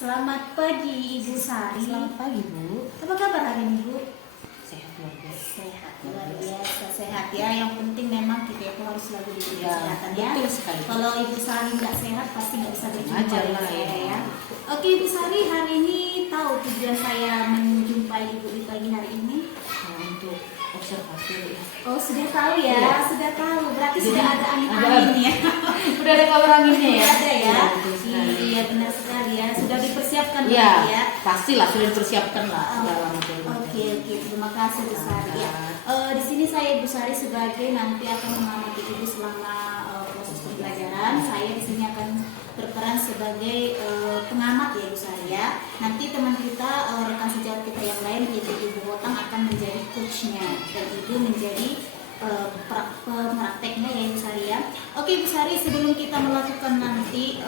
Selamat pagi Ibu Sari. Selamat pagi Bu. Apa kabar hari ini Bu? Sehat luar biasa. Sehat luar biasa, sehat ya. Yang penting memang kita itu harus selalu diberi kesehatan ya. Betul sekali. Kalau Ibu Sari nggak sehat pasti nggak bisa berjumpa Wajar dengan lah saya ya. ya. Oke Ibu Sari, hari ini tahu tujuan saya menjumpai Ibu di pagi hari ini? Untuk observasi ya. Oh sudah tahu ya, Iya. Sudah tahu. Berarti Jadi, sudah ada angin-angin ya. Udah ada kabar anginnya ya? Sudah ada ya. Iya, betul sekali. Iya benar sekali ya. Sudah dipersiapkan Iya, berarti ya. pastilah sudah dipersiapkan lah Oh, segala macam. Oke, terima kasih Bu Sari. Ya. Di sini saya Ibu Sari sebagai nanti akan mengamati Ibu selama proses pembelajaran. Saya di sini akan berperan sebagai pengamat ya Ibu Sari ya. Nanti teman kita, rekan sejawat kita yang lain yaitu Ibu Botang akan menjadi coachnya dan Ibu menjadi prakteknya ya Ibu Sari ya. Oke Ibu Sari, sebelum kita melakukan nanti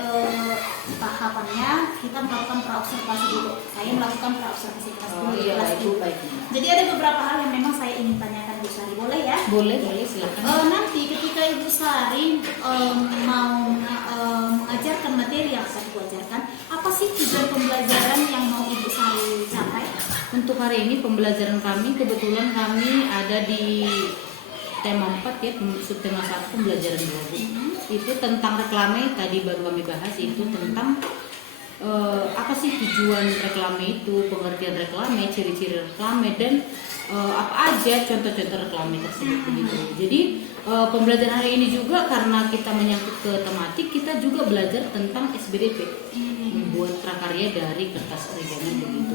tahapannya, kita melakukan praobservasi dulu. Saya melakukan praobservasi kelas dulu Iya, kelas baik, dulu. baik. Jadi ada beberapa hal yang memang saya ingin tanyakan Ibu Sari, boleh ya? Boleh silakan. Nanti ketika Ibu Sari mau mengajarkan materi yang akan Ibu ajarkan, apa sih tujuan pembelajaran yang mau Ibu Sari capai? Untuk hari ini pembelajaran kami kebetulan kami ada di tema 4 ya, subtema 1 pembelajaran 2 Bu. Itu tentang reklame, tadi baru kami bahas itu tentang apa sih tujuan reklame itu, pengertian reklame, ciri-ciri reklame dan apa aja contoh-contoh reklame tersebut begitu. Jadi pembelajaran hari ini juga karena kita menyangkut ke tematik, kita juga belajar tentang SBDP, membuat prakarya dari kertas origami begitu.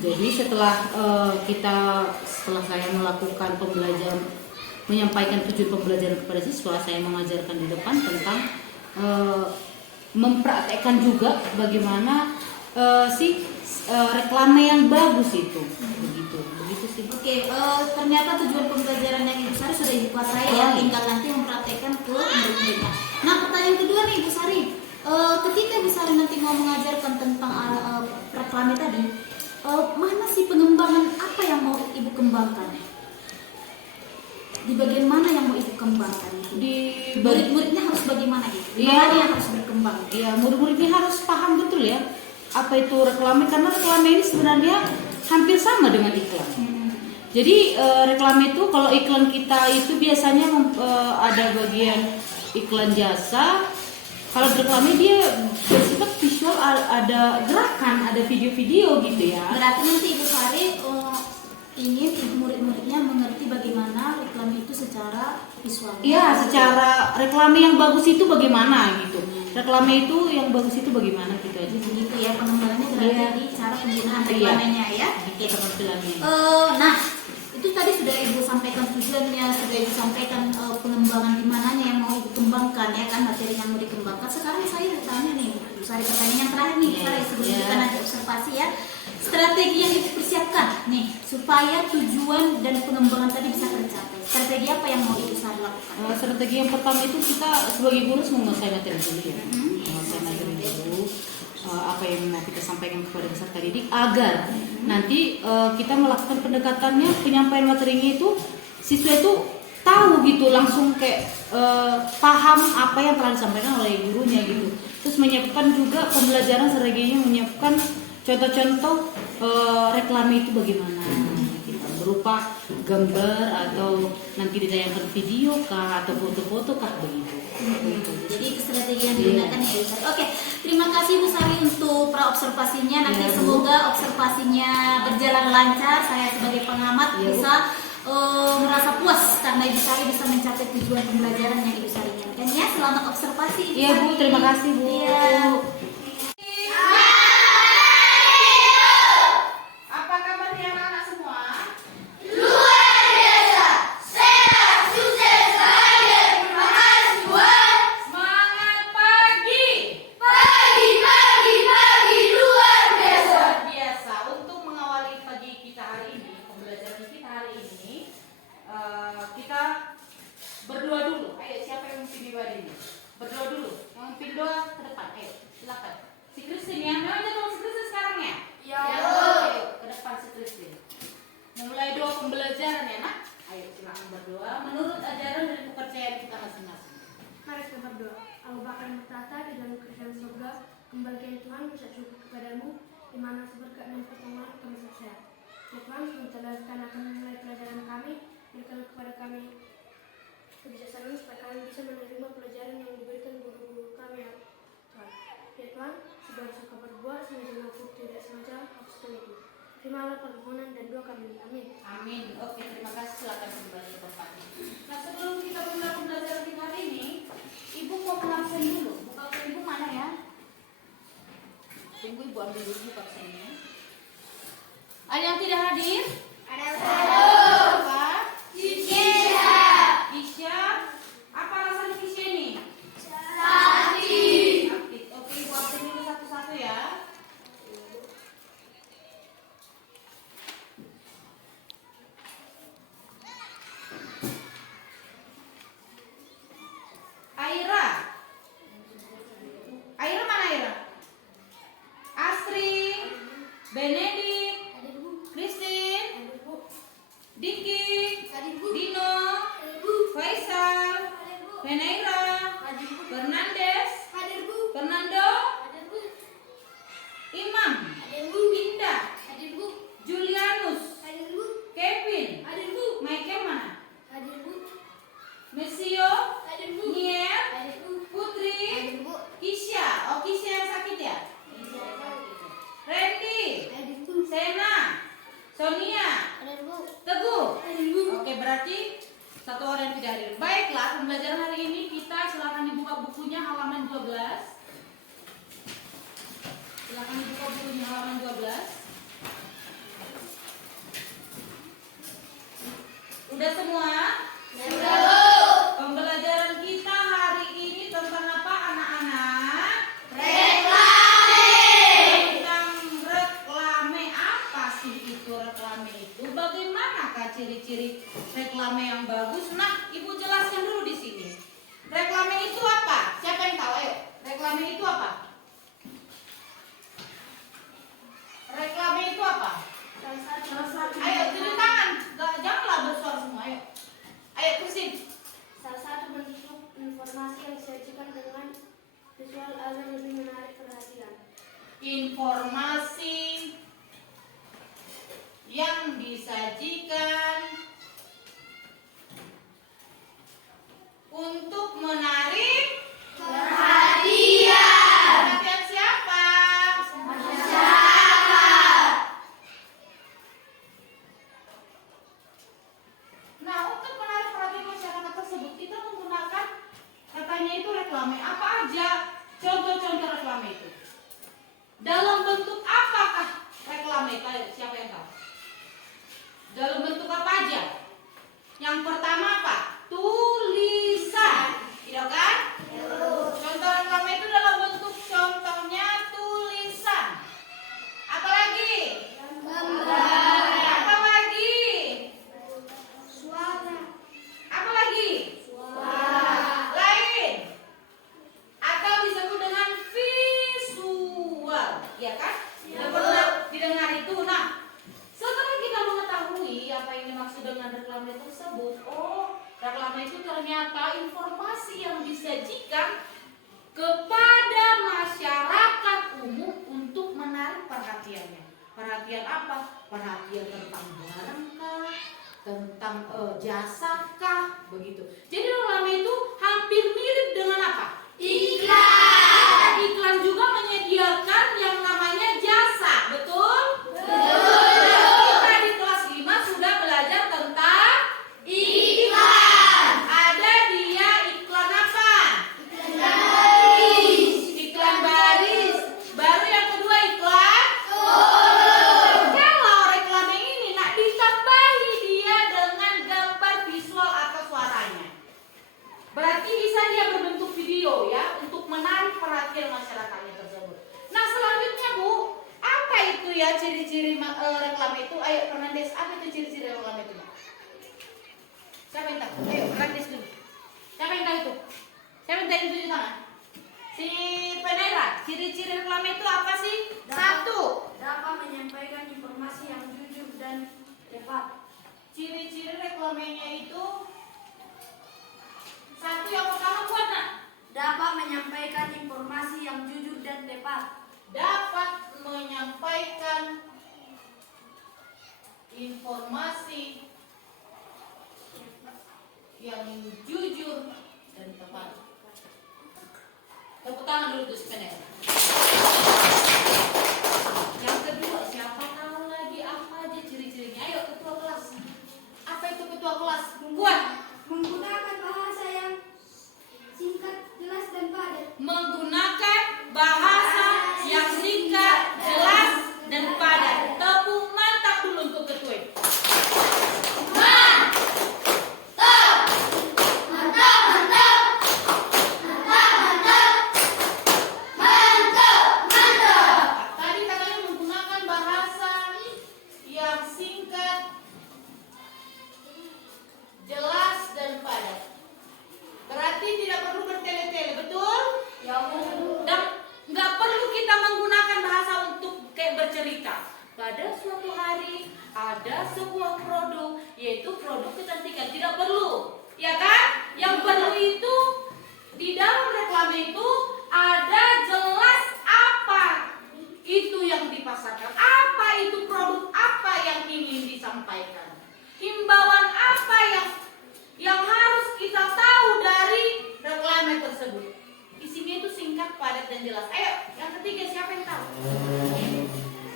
Jadi setelah saya melakukan pembelajaran, menyampaikan tujuan pembelajaran kepada siswa, saya mengajarkan di depan tentang mempraktekkan juga bagaimana reklame yang bagus itu, begitu sih. Oke, ternyata tujuan pembelajaran yang Ibu Sari sudah Ibu kuasai ya, tinggal nanti mempraktekkan ke murid-muridnya. Nah, pertanyaan kedua nih Ibu Sari, ketika Ibu Sari nanti mau mengajarkan tentang reklame tadi, mana sih pengembangan apa yang mau Ibu kembangkan? Di bagian mana yang mau Ibu kembangkan? Di Murid-muridnya harus bagaimana gitu? Iya. Mana yang harus berkembang? Ya, murid-muridnya harus paham betul ya apa itu reklame, karena reklame ini sebenarnya hampir sama dengan iklan. Jadi reklame itu, kalau iklan kita itu biasanya ada bagian iklan jasa. Kalau reklame dia bersifat visual, ada gerakan, ada video-video gitu ya. Berarti nanti Ibu Sari ingin murid-muridnya mengerti bagaimana iklan itu secara visual. Iya, secara reklame yang bagus itu bagaimana gitu. Reklame itu yang bagus itu bagaimana gitu aja. Begitu ya pengembangannya berarti Iya. di cara penggunaan Iya. reklamenya ya. Gitu penampilannya. Nah, itu tadi sudah Ibu sampaikan tujuannya, sudah Ibu sampaikan pengembangan di mananya yang mau Ibu kembangkan ya kan, materi yang mau dikembangkan. Sekarang saya bertanya nih, Ibu Sari, pertanyaan yang terakhir nih, Ibu Sari, sebelum kita nanti observasi ya. Strategi yang Ibu persiapkan nih supaya tujuan dan pengembangan tadi bisa tercapai. Strategi apa yang mau Ibu Sari lakukan? Strategi yang pertama itu kita sebagai guru menguasai materi dulu ya. Menguasai materi dulu, apa yang mau kita sampaikan kepada peserta didik agar nanti kita melakukan pendekatannya, penyampaian materinya itu siswa itu tahu gitu, langsung kayak paham apa yang telah disampaikan oleh gurunya gitu. Terus menyiapkan juga pembelajaran strateginya, menyiapkan contoh-contoh reklame itu bagaimana gitu, berupa gambar atau nanti ditayangkan video kah atau foto-foto kah begitu. Jadi itu strategi yang digunakan ya Ibu Sari. Oke, terima kasih Bu Sari untuk praobservasinya. Nanti Ya, Bu. semoga observasinya berjalan lancar. Saya sebagai pengamat Ya, Bu. bisa merasa puas karena Ibu Sari bisa mencapai tujuan pembelajaran yang Ibu Sari inginkan ya. Selamat observasi Ibu Iya Bu, Sari. terima kasih Bu. Iya. Apa kabarnya anak-anak semua? Semangat pagi. Luar biasa. Untuk mengawali pagi kita hari ini, pembelajaran kita hari ini, kita berdoa dulu. Ayo, siapa yang memimpin ibadah ini? Berdoa dulu. Yang memimpin doa ke depan. Ayo. Tuhan akan memulai pelajaran kami. Berikan kepada kami kebijaksanaan supaya kami bisa menerima pelajaran yang diberikan guru-guru kami ya Tuhan. Ya Tuhan, segala suka berbuat sengaja maupun tidak sengaja hapuskan itu. Terimalah permohonan dan doa kami. Amin. Amin. Oke, terima kasih. Silakan kembali ke tempatnya. Nah, sebelum kita mulai pembelajaran kita hari ini, Ibu mau mengabsen dulu. Buka ke Ibu mana ya? Tunggu Ibu ambil dulu buka absennya. Ada yang tidak hadir? Ada Apa? Kisya. Apa alasan Kisya ini? Sakit. Oke, Ibu absen dulu satu-satu ya. Aira mana Aira? Astrid, Benedict, Christine, Diki, Dino, Faisal, Veneira, Fernandes, Fernando, Imam, Indah, Julianus, Kevin, Michael mana? Mesio, Niel, Putri, Kisya. Oh, Kisya yang sakit ya? Randy, Sena, Sonia, Teguh. Oke, berarti satu orang yang tidak hadir. Baiklah, pembelajaran hari ini kita silakan dibuka bukunya halaman 12. Silakan dibuka bukunya halaman 12. Udah semua? Pembelajaran kita hari ini tentang apa anak-anak? Tentang reklame. Apa sih itu reklame itu? Bagaimanakah ciri-ciri reklame yang bagus? Nah, Ibu jelaskan dulu di sini. Reklame itu apa? Siapa yang tahu? Ayo. Reklame itu apa? Reklame itu apa? Ayo, tunjuk tangan. Janganlah bersuara semua. Ayo. Ayo, kursin. Salah satu bentuk informasi yang disajikan dengan visual agar lebih menarik perhatian. Informasi yang disajikan untuk menarik perhatian. Perhatian siapa? Nah, untuk menarik perhatian masyarakat tersebut kita menggunakan katanya itu reklame. Apa aja contoh-contoh reklame itu? Dalam bentuk apakah reklame? Siapa yang tahu? Dalam bentuk apa aja? Yang pertama apa? Tulisan. Tidak kan? Contoh reklame itu dalam bentuk contohnya tulisan. Apalagi? Apalagi? Apalagi? Lain. Atau disebut dengan visual, ya kan? Yang pernah didengar itu. Nah, setelah kita mengetahui apa yang dimaksud dengan reklame tersebut, oh, reklame itu ternyata informasi yang disajikan kepada masyarakat umum untuk menarik perhatiannya. Perhatian apa? Perhatian tentang barang kah? Tentang jasa kah? Begitu. Jadi reklame itu hampir mirip dengan apa? Iklan. Iklan juga menyediakan yang namanya jasa, betul? Kita di kelas 5 sudah belajar tentang iklan. Ada dia iklan apa? Iklan baris. Baru yang kedua iklan. Kalau reklame ini nak ditambahi dia dengan gambar visual atau suaranya. Berarti bisa dia berbentuk video ya, untuk menarik perhatian masyarakatnya tersebut. Nah, selanjutnya Bu, apa itu ya ciri-ciri reklame itu? Ayo Fernandes, apa itu ciri-ciri reklame itu? Siapa yang tahu? Ayo Fernandes dulu. Siapa yang tahu itu? Siapa yang tahu itu tunjuk tangan? Si Venera, ciri-ciri reklame itu apa sih? Satu, Dapat menyampaikan informasi yang jujur dan tepat. ciri-ciri reklamenya itu satu yang pertama buat nak. Dapat menyampaikan informasi yang jujur dan tepat. Dapat menyampaikan informasi yang jujur dan tepat. Tepuk tangan dulu tuh sebenarnya. Yang kedua, siapa tahu lagi apa aja ciri-cirinya? Ayo ketua kelas. Apa itu ketua kelas? Kuat. Menggunakan bahasa yang singkat, jelas dan padat. Menggunakan bahasa yang singkat, jelas dan padat. Tepuk mantap dulu untuk ketua. Tadi katanya menggunakan bahasa yang singkat, jelas dan padat. Berarti tidak perlu bertele-tele, betul? Ya, dan nggak perlu kita menggunakan bahasa untuk kayak bercerita. Pada suatu hari ada sebuah produk, yaitu produk kecantikan. Tidak perlu, ya kan? Yang perlu itu di dalam reklame itu ada jelas apa itu yang dipasarkan, apa itu produk apa yang ingin disampaikan, himbauan apa yang harus kita tahu dari reklame tersebut. Isinya itu singkat, padat dan jelas. Ayo, yang ketiga siapa yang tahu?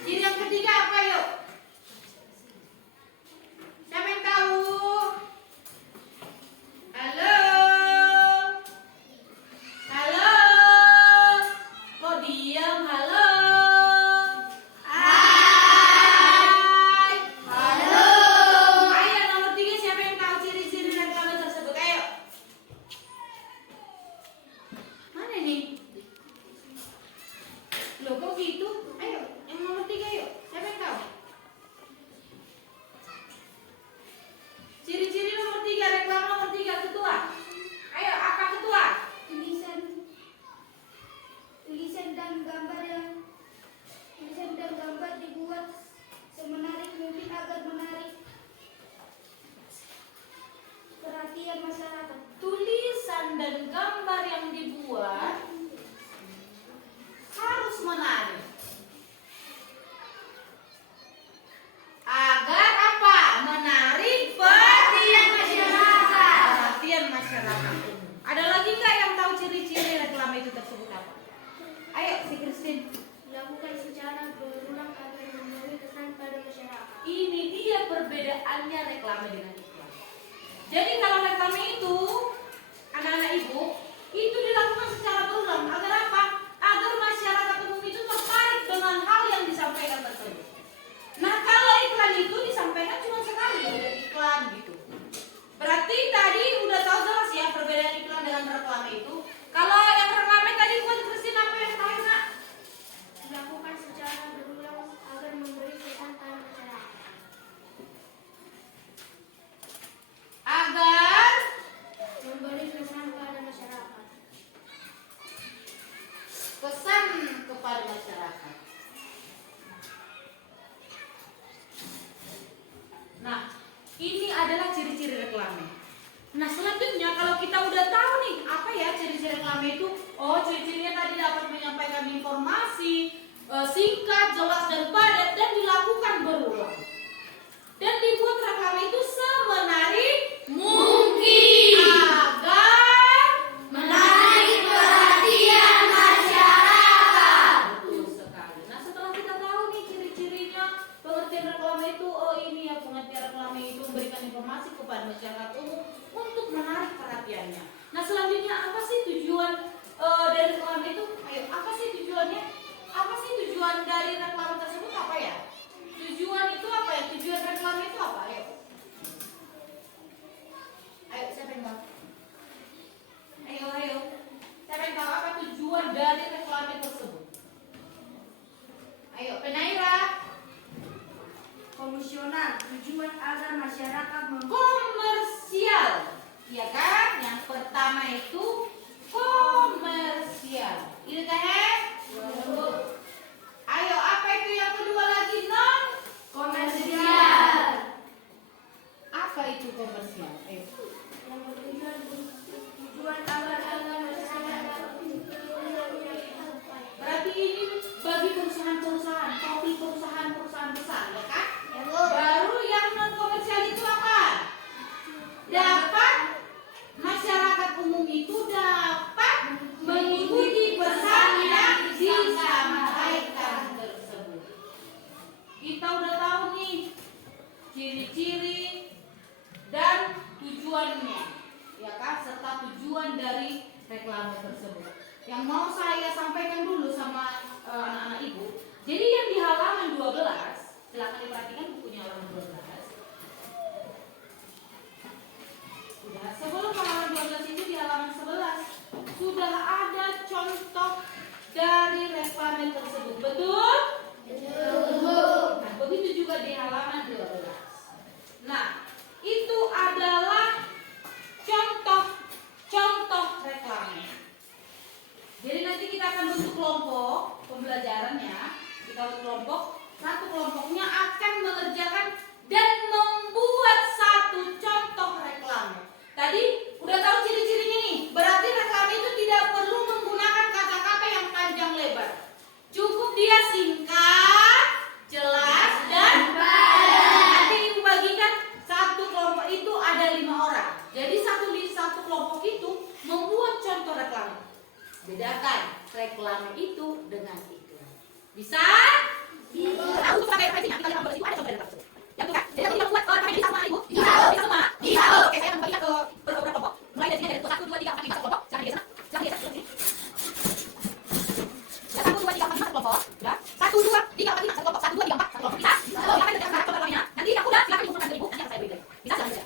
Jadi yang ketiga apa yuk? Siapa yang tahu? Halo? Halo? Kok diam? Halo? Hai. Halo. Ayo nomor 3 siapa yang tahu ciri-ciri reklame tersebut? Ayo. Mana nih? Loh kok gitu? Ayo, yang nomor 3 yuk. Siapa yang tahu? Ciri-ciri nomor 3, reklame nomor 3, ketua. Ayo, apa ketua? Tulisan dan gambar dibuat semenarik mungkin agar menarik perhatian masyarakat. Tulisan dan gambar yang dibuat harus menarik. Agar apa? Menarik perhatian masyarakat. Perhatian masyarakat. Ada lagi nggak yang tahu ciri-ciri reklame itu tersebut apa? Ayo, si Christine. Dilakukan secara berulang agar memberi kesan pada masyarakat. Ini dia perbedaannya reklame dengan iklan. Jadi kalau reklame itu, anak-anak ibu, itu dilakukan secara berulang. Agar apa? Agar masyarakat umum itu tertarik dengan hal yang disampaikan tersebut. Nah, kalau iklan itu disampaikan cuma sekali, udah iklan gitu. Berarti tadi udah tahu jelas ya perbedaan iklan dengan reklame itu. Kalau yang reklame tadi buat Christine apa yang tahu nak? Dilakukan secara berulang agar memberi kesan pada masyarakat. Agar Memberi kesan pada masyarakat. pesan kepada masyarakat. Nah, ini adalah ciri-ciri reklame. Nah, selanjutnya kalau kita udah tahu nih apa ya ciri-ciri reklame itu, oh ciri-cirinya tadi dapat menyampaikan informasi singkat, jelas dan padat dan dilakukan berulang. Dan dibuat reklame itu semenarik mungkin agar menarik perhatian masyarakat. Betul sekali. Nah, setelah kita tahu nih ciri-cirinya, pengertian reklame itu, oh ini ya pengertian reklame itu memberikan informasi kepada masyarakat umum untuk menarik perhatiannya. Nah, selanjutnya apa sih tujuan dari reklame itu? Ayo, apa sih tujuannya? Apa sih tujuan dari reklame tersebut apa ya? Tujuan itu apa ya? Tujuan reklame itu apa? Ayo. Ayo, siapa yang tahu? Ayo. Siapa yang tahu apa tujuan dari reklame tersebut? Ayo, Penaira. Komisioner, tujuan agar masyarakat Komersial, ya kan? Yang pertama itu komersial. Ini teh? Ayo, apa kita buat kelompok. Satu kelompoknya akan mengerjakan dan membuat satu contoh reklame. Tadi udah tahu ciri-cirinya nih. Berarti reklame itu tidak perlu menggunakan kata-kata yang panjang lebar. Cukup dia singkat, jelas, dan nanti ibu bagikan satu kelompok itu ada 5 orang. Jadi satu kelompok itu membuat contoh reklame. Bedakan reklame itu dengan iklan. Bisa? Untuk pakai referensinya kita lihat itu ada contoh reklame. Yang itu kan. Jadi kita membuat reklame bisa semua ibu? Bisa semua? Bisa. Oke, saya akan bagikan ke beberapa kelompok. Mulai dari sini dari 1, 2, 3, 4, 5 kelompok. Jangan di sana. Jangan di sana. 1, 2, 3, 4, 5 kelompok. Ya. 1, 2, 3, 4, 5 kelompok. 1, 2, 3, 4 kelompok. Bisa? Silakan kerjakan contoh reklamenya. Nanti yang udah silakan kumpulkan ke ibu. Nanti akan saya beri. Bisa silakan kerja.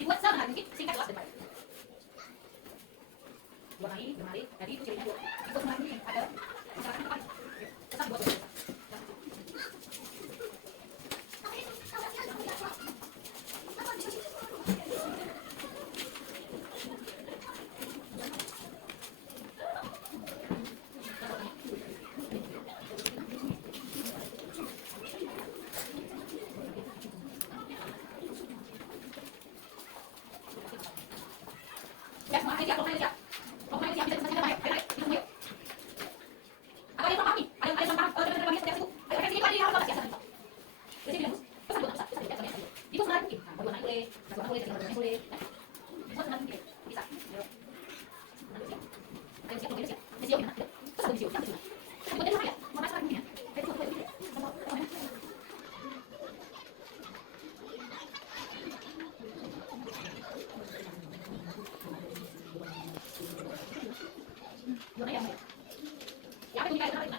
Dibuat sama mungkin singkat jelas depan. Dua kali, tadi itu cirinya itu kemarin ada misalkan depan. Tetap buat. Ya, semua siap, pokoknya siap. Pokoknya siap, bisa kita baik. Ayo, kita yuk. Apa yang paham nih? Ada yang paham? Ada yang paham? Ayo, sini Pak, di halaman siap. Jadi bilang, pesan buat bisa lihat. Itu sebenarnya mungkin. Nah, buat boleh, buat boleh, boleh. Buat sebenarnya mungkin. Bisa. Ayo, siap, pokoknya siap. Siap gimana? Pesan siap, siap. Buat dia ya. Mau masalah mungkin ya. Ayo, buat. Gimana ya? Ya, aku dikasih apa?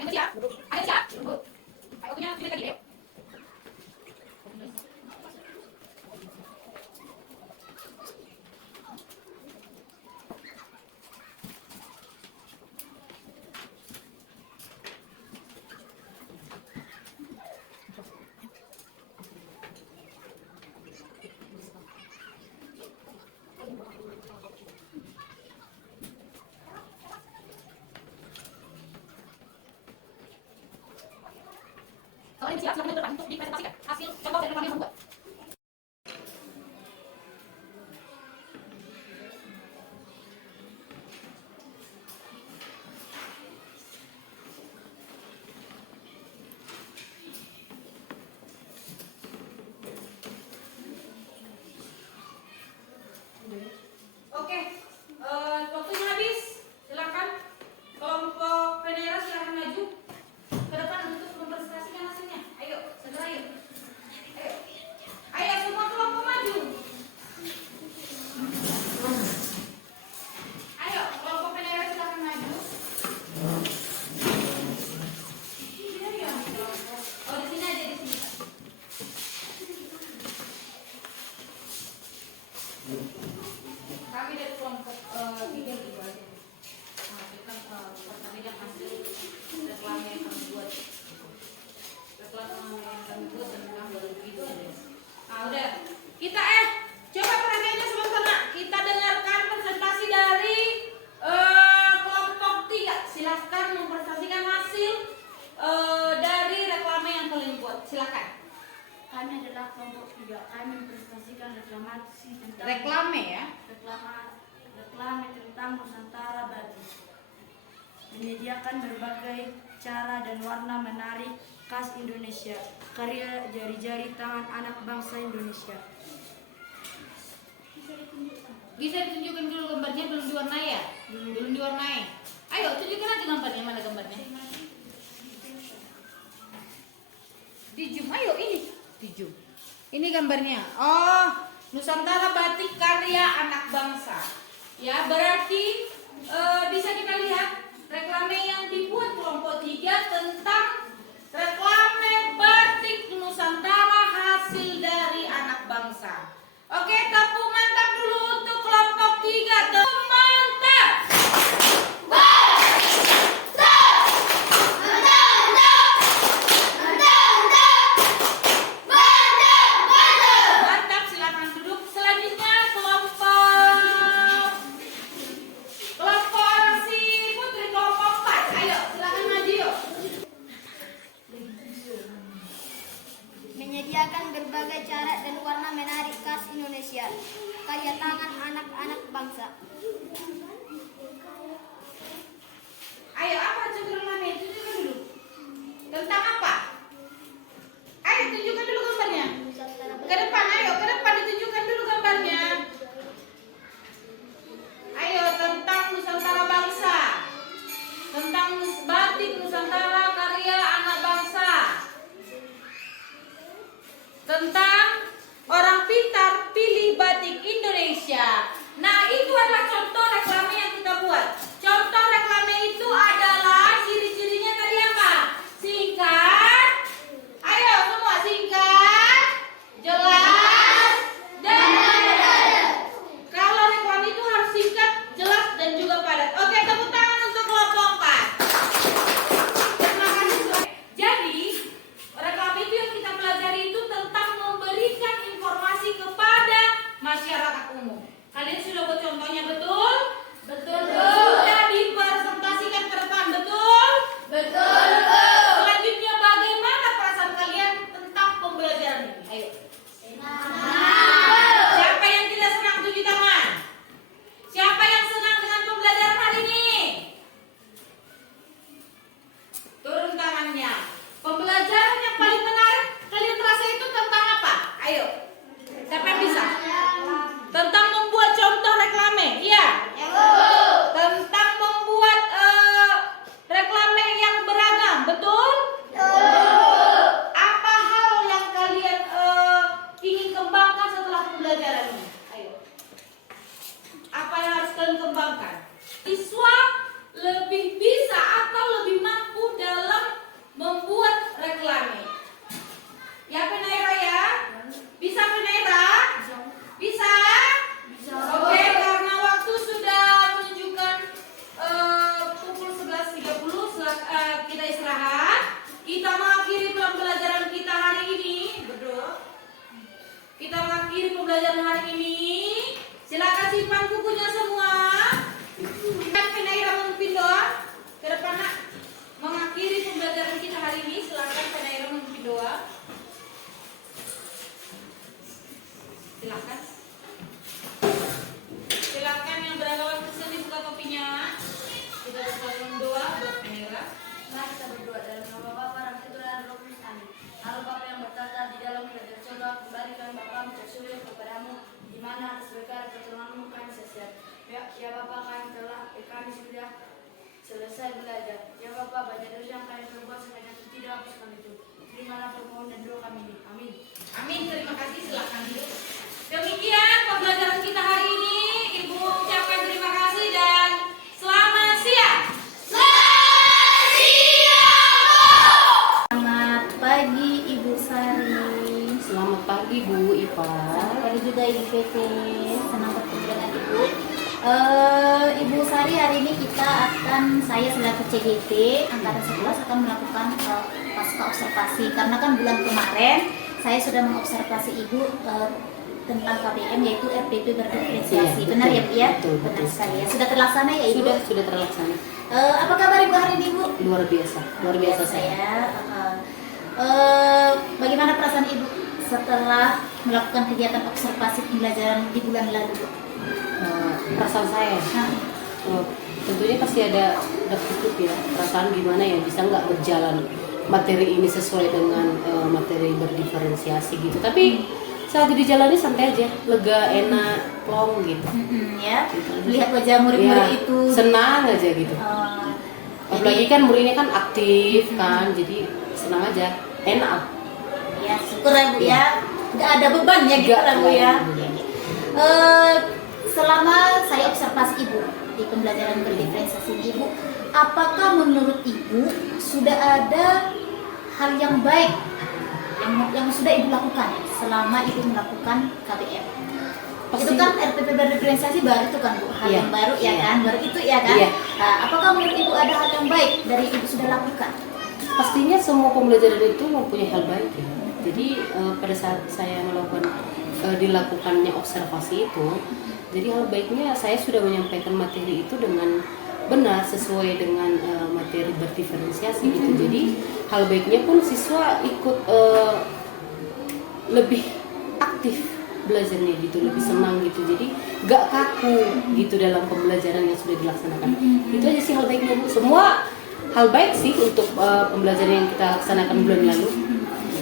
Ayo siap. Ayo punya pilih lagi deh. Kalau ini siap, silakan depan untuk dipresentasikan hasil contoh dari reklame yang membuat. Oke, waktunya habis. Silakan kelompok Venera silakan maju ke depan untuk mempresentasikan hasilnya. Ayo, segera yuk. Ayo. mengilustrasikan reklamasi tentang Reklame ya. reklame tentang Nusantara Batik. Menyediakan berbagai cara dan warna menarik khas Indonesia, karya jari-jari tangan anak bangsa Indonesia. Bisa ditunjukkan dulu gambarnya, belum diwarnai ya? Belum diwarnai. Ayo tunjukkan aja gambarnya, mana gambarnya? Di zoom, ayo ini di zoom. Ini gambarnya. Oh, Nusantara Batik karya anak bangsa. Ya, berarti bisa kita lihat reklame yang dibuat kelompok 3 tentang reklame batik Nusantara hasil dari anak bangsa. Oke, tepuk mantap dulu untuk kelompok 3. Tepuk mantap. Mantap, silakan duduk. Selanjutnya kelompok si Putri kelompok 4. Ayo, silakan maju yuk. Menyediakan berbagai cara dan warna menarik khas Indonesia, karya tangan anak-anak bangsa. Ayo, apa cenderungannya? Tunjukkan dulu. Tentang apa? Ayo, tunjukkan dulu gambarnya. Ke depan, ayo, ke depan ditunjukkan dulu gambarnya. Ayo, tentang Nusantara bangsa. Tentang batik Nusantara karya anak bangsa. Tentang orang pintar pilih batik Indonesia. Nah, itu adalah contoh reklame yang kita buat. Contoh reklame itu adalah ciri-cirinya tadi apa? Singkat. Ayo semua singkat, jelas, dan padat. Kalau reklame itu harus singkat, jelas, dan juga padat. Oke, tepuk tangan untuk kelompok 4. Terima kasih. Jadi, reklame itu yang kita pelajari itu tentang memberikan informasi kepada masyarakat umum. Kalian sudah buat contohnya betul? Betul. Sudah dipresentasikan ke depan, betul? Betul. Selanjutnya bagaimana perasaan kalian tentang pembelajaran ini? Ayo. Siapa yang tidak senang tunjuk tangan? Siapa yang senang dengan pembelajaran hari ini? Turun tangannya. Pembelajaran yang paling menarik kalian merasa itu tentang apa? Ayo. Siapa yang bisa? Tentang membuat contoh reklame. Iya. Tentang membuat reklame yang beragam. Betul? Apa hal yang kalian ingin kembangkan setelah pembelajaran ini? Ayo. Apa yang harus kalian kembangkan? Siswa lebih bisa atau lebih mampu dalam membuat reklame. Ya, Penaira ya? Bisa Penaira? Bisa? Oke, karena waktu sudah menunjukkan pukul 11.30, kita istirahat. Kita mengakhiri pembelajaran kita hari ini. Berdoa. Kita mengakhiri pembelajaran hari ini. Silakan simpan bukunya semua. Penaira memimpin doa. Ke depan nak. Mengakhiri pembelajaran kita hari ini. Silakan Penaira memimpin doa. Silakan. Silakan yang beragama Kristen dibuka topinya. Kita bersama doa buat Penaira. Mari kita berdoa dalam nama Bapa dan Putra dan Roh Kudus. Amin. Allah Bapa yang bertata di dalam kerajaan surga, kembalikan Bapa tersulit kepadamu, di mana atas berkat pertolonganmu kami sehat. Ya Bapa, kami sudah selesai belajar. Ya Bapa, banyak dosa yang kami perbuat sebanyak tidak hapuskan itu. Terimalah permohonan dan doa kami ini. Amin. Amin. Terima kasih. Silakan dulu. Demikian pembelajaran kita hari ini. Ibu ucapkan terima kasih dan selamat siang. Selamat pagi Ibu Sari. Selamat pagi Bu Ipa. Selamat pagi juga Ibu Pepe. Senang bertemu dengan Ibu. Ibu Sari, hari ini saya selaku CGT Angkatan 11 akan melakukan pasca observasi, karena kan bulan kemarin saya sudah mengobservasi Ibu tentang KBM, yaitu RDP berdiferensiasi. Benar ya Bu ya? Benar sekali ya. Sudah terlaksana ya Ibu? Sudah terlaksana. Apa kabar Ibu hari ini Bu? Luar biasa saya. Bagaimana perasaan Ibu setelah melakukan kegiatan observasi pembelajaran di bulan lalu? Perasaan saya, Nah, tentunya pasti ada cukup ya perasaan gimana ya bisa nggak berjalan materi ini sesuai dengan materi berdiferensiasi gitu. Tapi saat dijalani santai aja, lega, enak, plong gitu. ya, Gitu. melihat wajah murid-murid Ya, itu. senang aja gitu. Apalagi Jadi, kan murid ini kan aktif kan, jadi senang aja, enak. ya syukur ya Bu ya, nggak ada beban ya gitu Nggak, lah Bu nggak ya. ada beban. Selama saya observasi Ibu di pembelajaran berdiferensiasi ini, Ibu, apakah menurut Ibu sudah ada hal yang baik yang sudah Ibu lakukan selama Ibu melakukan KBM? Pasti. Itu kan RPP berdiferensiasi baru itu kan Bu, hal Iya, yang baru ya iya. kan, baru itu ya kan. Iya. Nah, apakah menurut Ibu ada hal yang baik dari Ibu sudah lakukan? Pastinya semua pembelajaran itu mempunyai hal baik ya. Jadi pada saat saya melakukan dilakukannya observasi itu, jadi hal baiknya saya sudah menyampaikan materi itu dengan benar sesuai dengan materi berdiferensiasi gitu. Jadi hal baiknya pun siswa ikut lebih aktif belajarnya gitu, lebih senang gitu. Jadi gak kaku gitu dalam pembelajaran yang sudah dilaksanakan. Itu aja sih hal baiknya Bu. Semua hal baik sih untuk pembelajaran yang kita laksanakan bulan lalu.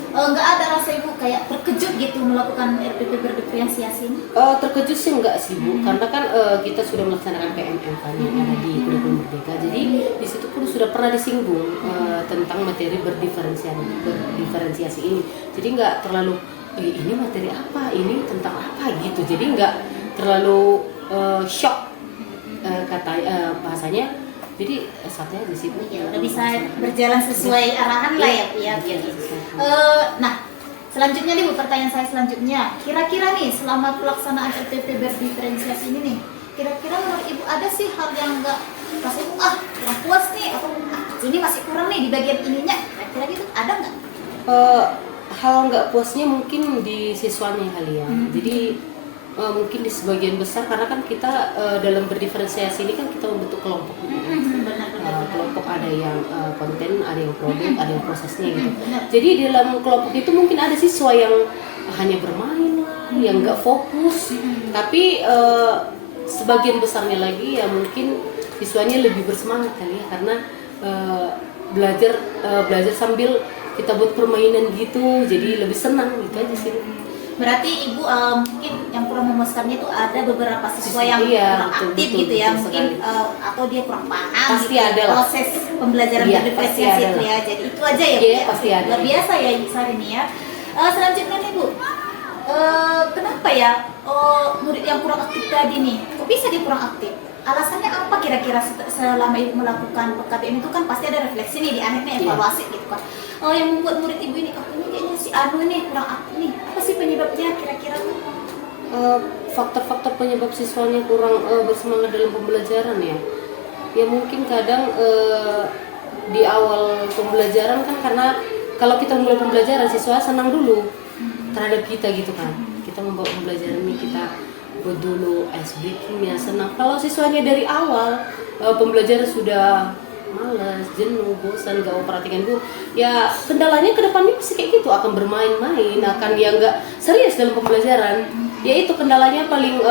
Nggak ada rasa Ibu kayak terkejut gitu melakukan RPP berdiferensiasi ini? Terkejut sih enggak sih Bu, karena kan kita sudah melaksanakan PMM kan yang ada di Kurikulum Merdeka. Jadi di situ pun sudah pernah disinggung tentang materi berdiferensiasi ini. Jadi enggak terlalu ini materi apa, ini tentang apa gitu. Jadi enggak terlalu shock bahasanya. Jadi santai aja sih Bu. Ya udah bisa berjalan sesuai arahan lah ya Bu ya. Nah, selanjutnya nih Bu, pertanyaan saya selanjutnya, kira-kira nih selama pelaksanaan RPP berdiferensiasi ini nih, kira-kira menurut Ibu ada sih hal yang enggak pas Ibu kurang puas nih, atau ini masih kurang nih di bagian ininya, kira-kira gitu ada nggak? Hal nggak puasnya mungkin di siswanya kali ya. Jadi mungkin di sebagian besar karena kan kita dalam berdiferensiasi ini kan kita membentuk kelompok gitu. Benar-benar. Kelompok ada yang konten, ada yang produk, ada yang prosesnya gitu. Jadi di dalam kelompok itu mungkin ada siswa yang hanya bermain lah, yang nggak fokus. Tapi sebagian besarnya lagi ya mungkin siswanya lebih bersemangat kali ya karena belajar sambil kita buat permainan gitu, jadi lebih senang gitu aja sih. Berarti Ibu mungkin yang kurang memuaskannya itu ada beberapa siswa yang Iya, kurang betul, aktif betul, gitu ya, betul mungkin sekali. atau dia kurang paham Pasti gitu, ada lah. proses pembelajaran Iya, berdiferensiasi pasti ada itu lah. ya. Jadi itu aja ya Bu Iya, ya. pasti ada. Luar biasa ya Ibu Sari ini ya. Selanjutnya nih Bu, kenapa ya murid yang kurang aktif tadi nih, kok bisa dia kurang aktif? Alasannya apa kira-kira selama Ibu melakukan KBM itu kan pasti ada refleksi nih di akhir nih, evaluasi gitu kan. Yang membuat murid Ibu ini, ini kayaknya si Anu ini kurang aktif nih. Apa sih penyebabnya kira-kira Bu? Faktor-faktor penyebab siswanya kurang bersemangat dalam pembelajaran ya mungkin kadang di awal pembelajaran kan karena kalau kita mulai pembelajaran siswa senang dulu terhadap kita gitu kan, kita membawa pembelajaran ini, kita buat dulu ice breakingnya, senang. Kalau siswanya dari awal pembelajaran sudah malas, jenuh, bosan, gak mau perhatikan guru, ya kendalanya ke depannya pasti kayak gitu, akan bermain-main, akan ya nggak serius dalam pembelajaran. Ya itu kendalanya paling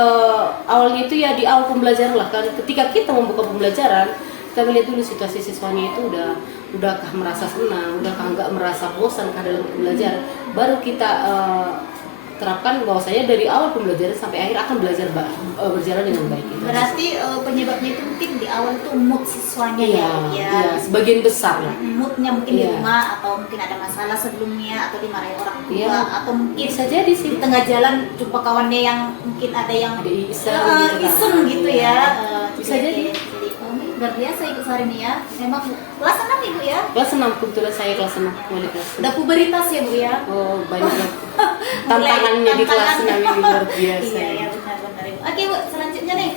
awalnya itu ya di awal pembelajaran lah kan. Ketika kita membuka pembelajaran, kita melihat dulu situasi siswanya itu udahkah merasa senang, udahkah nggak merasa bosan kah dalam pembelajaran, baru kita terapkan bahwasanya dari awal pembelajaran sampai akhir akan berjalan dengan baik. Itu Berarti penyebabnya itu mungkin di awal itu mood siswanya iya, sebagian besar lah. Moodnya mungkin di Iya. rumah, atau mungkin ada masalah sebelumnya, atau dimarahi orang tua, Iya. atau mungkin Bisa jadi di sih. tengah jalan jumpa kawannya yang mungkin ada yang Ada iseng gitu kan. iseng gitu ya. Bisa jadi. Luar biasa Ibu Sari ini ya. Memang kelas 6 Ibu ya. Kelas 6 kebetulan saya kelas 6 mulai kelas 6. Udah puberitas ya Bu ya. Oh banyak tantangannya di kelas 6 ini luar biasa. Iya ya, benar-benar Ibu. Oke Bu, selanjutnya nih,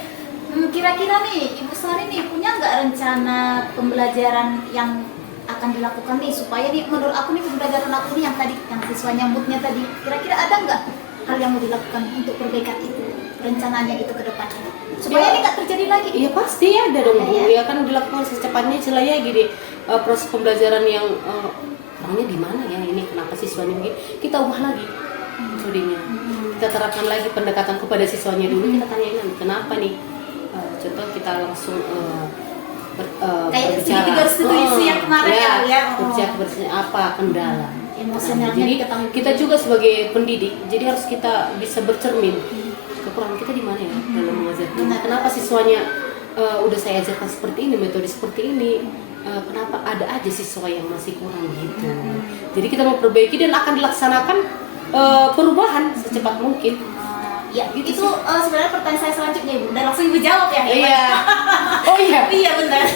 kira-kira nih Ibu Sari nih punya nggak rencana pembelajaran yang akan dilakukan nih supaya nih menurut aku nih pembelajaran aku nih yang tadi yang siswa nyambutnya tadi, kira-kira ada nggak hal yang mau dilakukan untuk perbaikan itu, rencananya gitu ke depannya supaya ini nggak terjadi lagi? Iya pasti ya ada dong Bu. Iya. Ya kan dilakukan secepatnya celaya gini proses pembelajaran yang orangnya di mana ya ini kenapa siswanya begini, kita ubah lagi metodenya. Kita terapkan lagi pendekatan kepada siswanya dulu, kita tanyain kenapa nih. Contoh kita langsung Kayak berbicara. sedikit garis yang kemarin ya. Berbicara apa kendala. Emosionalnya Jadi diketahui. kita juga sebagai pendidik, jadi harus kita bisa bercermin kekurangan kita di mana ya dalam mengajar. Kenapa siswanya udah saya ajarkan seperti ini, metode seperti ini, kenapa ada aja siswa yang masih kurang gitu. Jadi kita mau perbaiki dan akan dilaksanakan perubahan secepat mungkin. Ya, itu sebenarnya pertanyaan saya selanjutnya Ibu. Dan langsung Ibu jawab ya. Iya. Oh iya. Iya benar.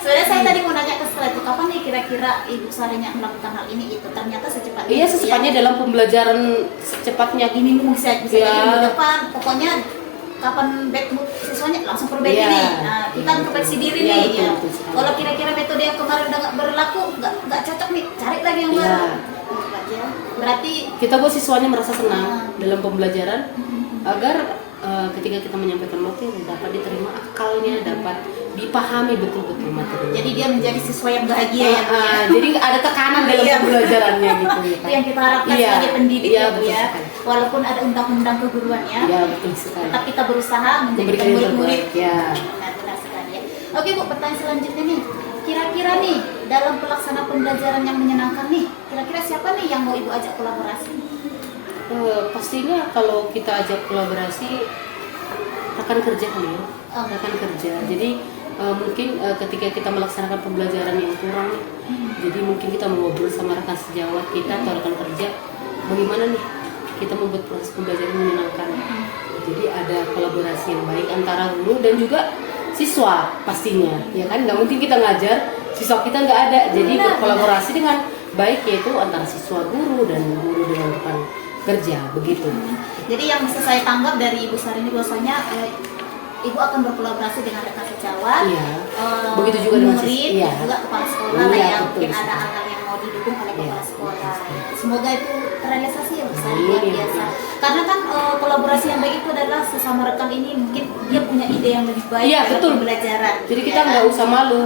Sebenarnya saya tadi mau nanya ke setelah itu kapan nih kira-kira Ibu Sarinya melakukan hal ini itu ternyata secepatnya. Iya, secepatnya dalam pembelajaran secepatnya. Ini bisa Iya. jadi minggu depan. Pokoknya kapan siswanya langsung perbaiki Iya. nih. Nah, kita introspeksi diri Iya, nih. betul, Ya. betul sekali. Kalau kira-kira metode yang kemarin udah nggak berlaku, nggak cocok nih, cari lagi yang Iya. baru. Berarti Kita buat siswanya merasa senang dalam pembelajaran agar ketika kita menyampaikan materi dapat diterima akalnya, dapat dipahami betul-betul materinya. jadi dia menjadi siswa yang bahagia ya. Bu, ya. Jadi nggak ada tekanan dalam Iya. pembelajarannya gitu ya. Itu yang kita harapkan Iya. sebagai pendidik Iya, ya Bu betul ya. sekali. Walaupun ada undang-undang keguruan ya, Iya, betul sekali. tetap kita berusaha menjadikan Memberikan yang murid-murid. terbaik, ya. Benar sekali ya. Oke Bu, pertanyaan selanjutnya nih. Kira-kira nih dalam pelaksanaan pembelajaran yang menyenangkan nih, kira-kira siapa nih yang mau Ibu ajak kolaborasi? Pastinya kalau kita ajak kolaborasi rekan kerja kali ya, Oh. rekan kerja. Jadi mungkin ketika kita melaksanakan pembelajaran yang kurang nih, jadi mungkin kita mengobrol sama rekan sejawat kita atau rekan kerja, bagaimana nih kita membuat proses pembelajaran menyenangkan. Jadi ada kolaborasi yang baik antara guru dan juga siswa pastinya, ya kan? Nggak mungkin kita ngajar siswa kita nggak ada. Jadi berkolaborasi dengan baik yaitu antara siswa guru dan guru dengan rekan kerja begitu. Jadi yang bisa saya tanggap dari Ibu Sari ini bahwasanya Ibu akan berkolaborasi dengan rekan sejawat, Iya. Begitu juga dengan murid, iya. juga kepala sekolah lah Iya, ya. betul Mungkin ada sekali. hal-hal yang mau didukung oleh Iya. kepala sekolah. Semoga itu terrealisasi ya Bu Sari, Amin, luar ya, biasa. betul. Karena kan kolaborasi yang baik itu adalah sesama rekan ini mungkin dia punya ide yang lebih baik Iya, dalam betul. pembelajaran. Jadi ya kita kan? nggak usah malu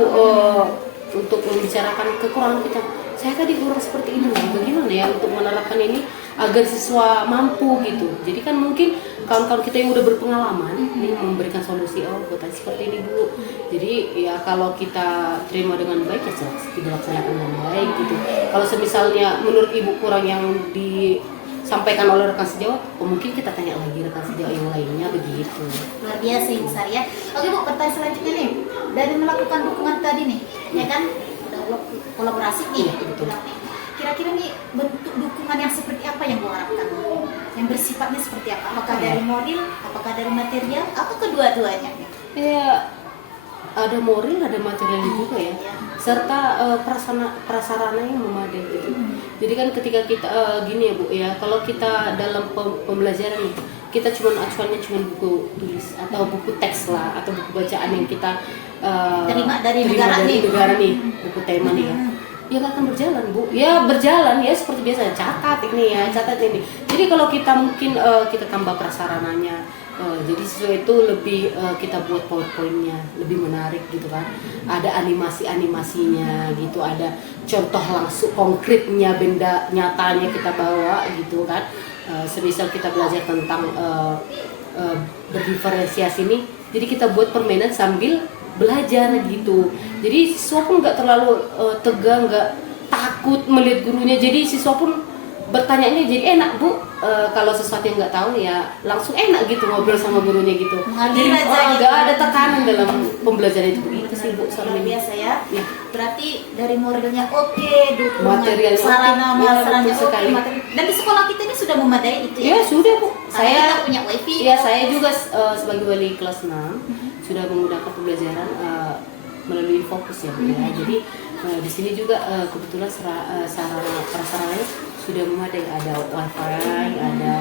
untuk membicarakan kekurangan kita. Saya tadi kurang seperti ini, bagaimana ya untuk menerapkan ini agar siswa mampu gitu. Jadi kan mungkin kawan-kawan kita yang udah berpengalaman nih memberikan solusi, oh buat seperti ini Bu. Jadi ya kalau kita terima dengan baik ya kita laksanakan dengan baik gitu. Kalau misalnya menurut Ibu kurang yang disampaikan oleh rekan sejawat, oh mungkin kita tanya lagi rekan sejawat yang lainnya begitu. Luar biasa Ibu Sari ya. Oke Bu, pertanyaan selanjutnya nih. Dari melakukan dukungan tadi nih, ya kan? Udah kolaborasi nih, Iya, betul. bilang nih. Kira-kira nih bentuk dukungan yang seperti apa yang Bu harapkan? Yang bersifatnya seperti apa? Apakah Iya. dari moral, apakah dari material, atau kedua-duanya? Ya ada moral, ada material juga ya, serta prasarana yang memadai gitu. Jadi kan ketika kita gini ya Bu ya, kalau kita dalam pembelajaran nih, kita acuannya cuma buku tulis atau buku teks lah atau buku bacaan yang kita Terima dari negara nih. buku tema nih ya. Ya nggak akan berjalan Bu, ya berjalan ya seperti biasa, catat ini ya, catat ini. Jadi kalau kita mungkin kita tambah prasarananya, jadi siswa itu lebih kita buat powerpointnya lebih menarik gitu kan, ada animasinya gitu, ada contoh langsung konkretnya, benda nyatanya kita bawa gitu kan. Semisal kita belajar tentang berdiferensiasi ini, jadi kita buat permainan sambil belajar gitu. Jadi siswa pun nggak terlalu tegang, nggak takut melihat gurunya. Jadi siswa pun bertanyanya jadi enak Bu. Kalau sesuatu yang nggak tahu ya langsung enak gitu ngobrol sama gurunya gitu. Mengalir Jadi aja gitu. nggak ada tekanan dalam pembelajaran itu begitu sih Bu. Luar biasa ya. Ya. Berarti dari moralnya oke, dukungan Materialnya sarana oke. Ya, sarana betul oke, sekali. materi. Dan di sekolah kita ini sudah memadai itu Ya sudah Bu. Saya Saya punya wifi. ya saya juga sebagai wali kelas 6 sudah menggunakan pembelajaran melalui fokus ya Bu ya. Jadi di sini juga kebetulan sarana prasarananya sudah memadai, ada wifi, ada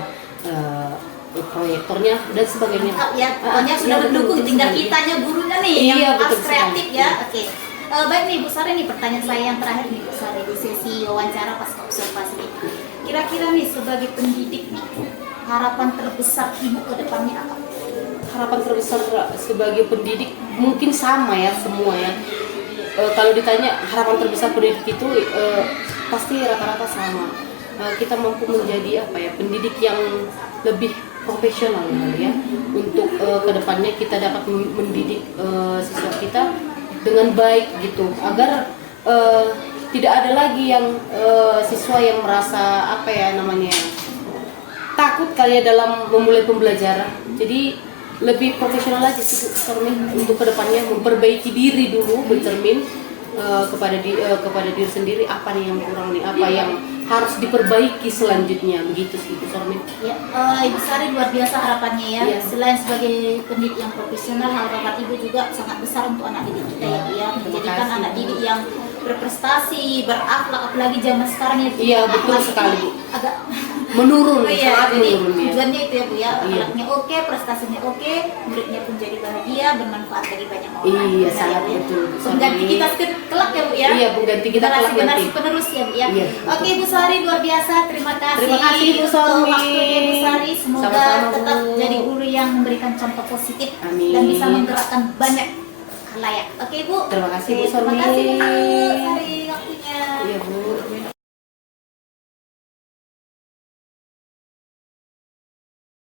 proyektornya dan sebagainya. Lengkap ya, pokoknya sudah betul, mendukung, betul tinggal sekali. kitanya gurunya nih Iya, yang betul harus kreatif sekali. ya. Oke. Baik nih Bu Sari nih, pertanyaan saya yang terakhir nih Bu Sari di sesi wawancara pas observasi nih. Kira-kira nih sebagai pendidik nih, harapan terbesar Ibu ke depannya apa? Harapan terbesar sebagai pendidik mungkin sama ya semua ya. Kalau ditanya harapan terbesar pendidik itu pasti rata-rata sama. kita mampu menjadi apa ya, pendidik yang lebih profesional ya, untuk kedepannya kita dapat mendidik siswa kita dengan baik gitu, agar tidak ada lagi yang siswa yang merasa apa ya namanya, takut kali ya dalam memulai pembelajaran. Jadi lebih profesional aja sih Sormin, untuk kedepannya memperbaiki diri dulu, bercermin kepada diri sendiri, apa nih yang kurang nih, apa yang harus diperbaiki selanjutnya, begitu sih Sormin. Ya, Ibu Sari luar biasa harapannya ya. Iya. Selain sebagai pendidik yang profesional, harapan Ibu juga sangat besar untuk anak didik kita ya, Bu ya. Menjadikan kasih. anak didik yang berprestasi, berakhlak, apalagi zaman sekarang ya. Bu. Iya, betul Akhlak sekali, itu Bu. Agak Menurun, iya, sangat jadi menurun ya. tujuannya itu ya Bu ya. Iya. Akhlaknya oke, prestasinya oke, muridnya pun jadi bahagia, bermanfaat bagi banyak orang. Iya, Benar sangat ya, Bu ya. betul, Bu Pengganti Sormin. kita kelak ya Bu ya. Iya, pengganti kita kelak generasi nanti. penerus ya Bu ya. Iya. Oke Bu Sari, luar biasa. Terima kasih. Terima kasih, Bu untuk Sormin. waktunya Bu Sari. Semoga Sama-sama, tetap Bu. jadi guru yang memberikan contoh positif Amin. dan bisa menggerakkan banyak halayak. Oke Bu. Terima kasih, Bu Oke, terima Sormin. kasih Bu Sari waktunya. Iya Bu.